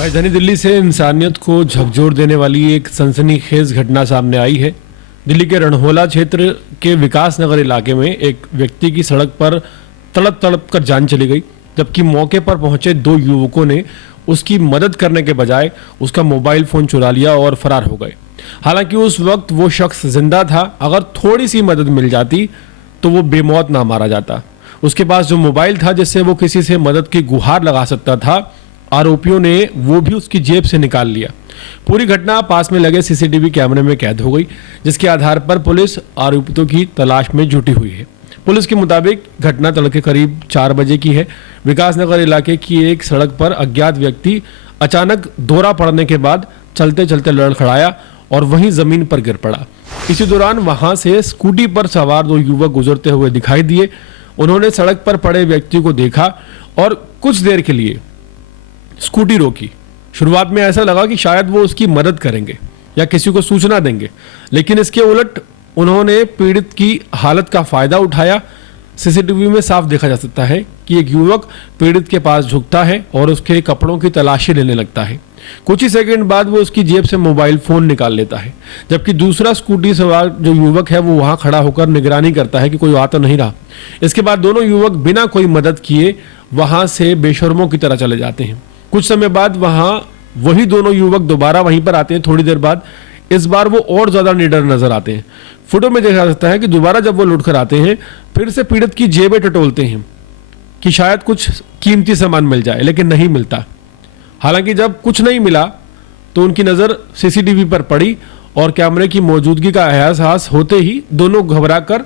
राजधानी दिल्ली से इंसानियत को झकझोर देने वाली एक सनसनीखेज घटना सामने आई है। दिल्ली के रणहोला क्षेत्र के विकास नगर इलाके में एक व्यक्ति की सड़क पर तड़प तड़प कर जान चली गई, जबकि मौके पर पहुंचे दो युवकों ने उसकी मदद करने के बजाय उसका मोबाइल फोन चुरा लिया और फरार हो गए। हालांकि उस वक्त वो शख्स जिंदा था। अगर थोड़ी सी मदद मिल जाती तो वो बेमौत ना मारा जाता। उसके पास जो मोबाइल था जिससे वो किसी से मदद की गुहार लगा सकता था, आरोपियों ने वो भी उसकी जेब से निकाल लिया। पूरी घटना पास में लगे सीसीटीवी कैमरे में कैद हो गई, जिसके आधार पर पुलिस आरोपितों की तलाश में जुटी हुई है। पुलिस के मुताबिक घटना तड़के करीब 4 बजे की है। विकास नगर इलाके की एक सड़क पर अज्ञात व्यक्ति अचानक दौरा पड़ने के बाद चलते चलते लड़खड़ाया और वहीं जमीन पर गिर पड़ा। इसी दौरान वहां से स्कूटी पर सवार 2 युवक गुजरते हुए दिखाई दिए। उन्होंने सड़क पर पड़े व्यक्ति को देखा और कुछ देर के लिए स्कूटी रोकी। शुरुआत में ऐसा लगा कि शायद वो उसकी मदद करेंगे या किसी को सूचना देंगे, लेकिन इसके उलट उन्होंने पीड़ित की हालत का फायदा उठाया। सीसीटीवी में साफ देखा जा सकता है कि एक युवक पीड़ित के पास झुकता है और उसके कपड़ों की तलाशी लेने लगता है। कुछ ही सेकंड बाद वो उसकी जेब से मोबाइल फोन निकाल लेता है, जबकि दूसरा स्कूटी सवार जो युवक है वो वहां खड़ा होकर निगरानी करता है कि कोई आ तो नहीं रहा। इसके बाद दोनों युवक बिना कोई मदद किए वहां से बेशर्मों की तरह चले जाते हैं। कुछ समय बाद वहां वही दोनों युवक दोबारा वहीं पर आते हैं। थोड़ी देर बाद इस बार वो और ज्यादा निडर नजर आते हैं। फोटो में देखा जा सकता है कि दोबारा जब वो लौटकर आते हैं फिर से पीड़ित की जेबें टटोलते हैं कि शायद कुछ कीमती सामान मिल जाए, लेकिन नहीं मिलता। हालांकि जब कुछ नहीं मिला तो उनकी नजर सीसीटीवी पर पड़ी और कैमरे की मौजूदगी का एहसास होते ही दोनों घबराकर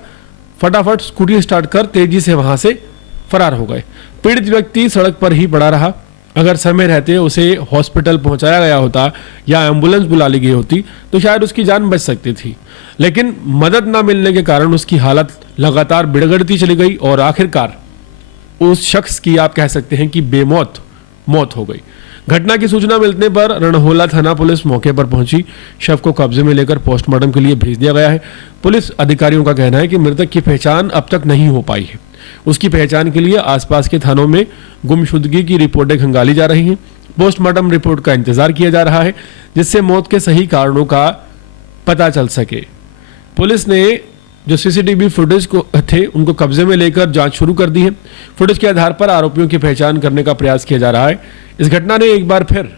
फटाफट स्कूटी स्टार्ट कर तेजी से वहां से फरार हो गए। पीड़ित व्यक्ति सड़क पर ही पड़ा रहा। अगर समय रहते उसे हॉस्पिटल पहुंचाया गया होता या एम्बुलेंस बुला ली गई होती तो शायद उसकी जान बच सकती थी, लेकिन मदद न मिलने के कारण उसकी हालत लगातार बिगड़ती चली गई और आखिरकार उस शख्स की आप कह सकते हैं कि बेमौत मौत हो गई। घटना की सूचना मिलने पर रणहोला थाना पुलिस मौके पर पहुंची। शव को कब्जे में लेकर पोस्टमार्टम के लिए भेज दिया गया है। पुलिस अधिकारियों का कहना है कि मृतक की पहचान अब तक नहीं हो पाई है। उसकी पहचान के लिए आसपास के थानों में गुमशुदगी की रिपोर्टें खंगाली जा रही हैं। पोस्टमार्टम रिपोर्ट का इंतजार किया जा रहा है, जिससे मौत के सही कारणों का पता चल सके। पुलिस ने जो सीसीटीवी फुटेज को थे उनको कब्जे में लेकर जांच शुरू कर दी है। फुटेज के आधार पर आरोपियों की पहचान करने का प्रयास किया जा रहा है। इस घटना ने एक बार फिर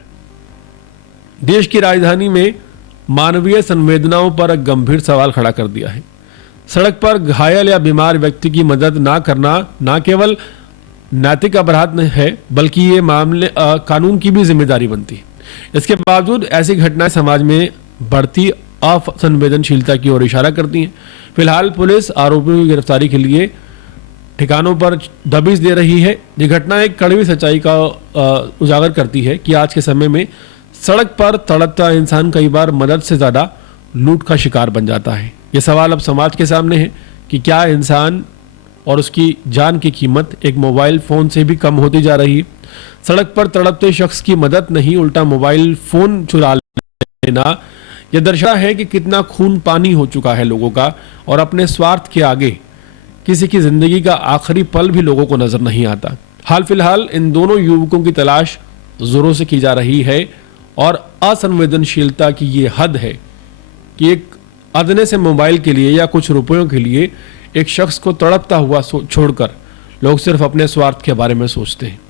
देश की राजधानी में मानवीय संवेदनाओं पर एक गंभीर सवाल खड़ा कर दिया है। सड़क पर घायल या बीमार व्यक्ति की मदद ना करना न केवल नैतिक अपराध है, बल्कि ये मामले कानून की भी जिम्मेदारी बनती है। इसके बावजूद ऐसी घटनाएं समाज में बढ़ती असंवेदनशीलता की ओर इशारा करती हैं। फिलहाल पुलिस आरोपियों की गिरफ्तारी के लिए ठिकानों पर दबिश दे रही है। ये घटना एक कड़वी सच्चाई का उजागर करती है कि आज के समय में सड़क पर तड़पता इंसान कई बार मदद से ज्यादा लूट का शिकार बन जाता है। ये सवाल अब समाज के सामने है कि क्या इंसान और उसकी जान की कीमत एक मोबाइल फोन से भी कम होती जा रही है। सड़क पर तड़पते शख्स की मदद नहीं, उल्टा मोबाइल फोन चुरा लेना यह दर्शाता है कि कितना खून पानी हो चुका है लोगों का, और अपने स्वार्थ के आगे किसी की जिंदगी का आखिरी पल भी लोगों को नजर नहीं आता। हाल फिलहाल इन दोनों युवकों की तलाश जोरों से की जा रही है और असंवेदनशीलता की ये हद है कि एक अदने से मोबाइल के लिए या कुछ रुपयों के लिए एक शख्स को तड़पता हुआ छोड़कर लोग सिर्फ अपने स्वार्थ के बारे में सोचते हैं।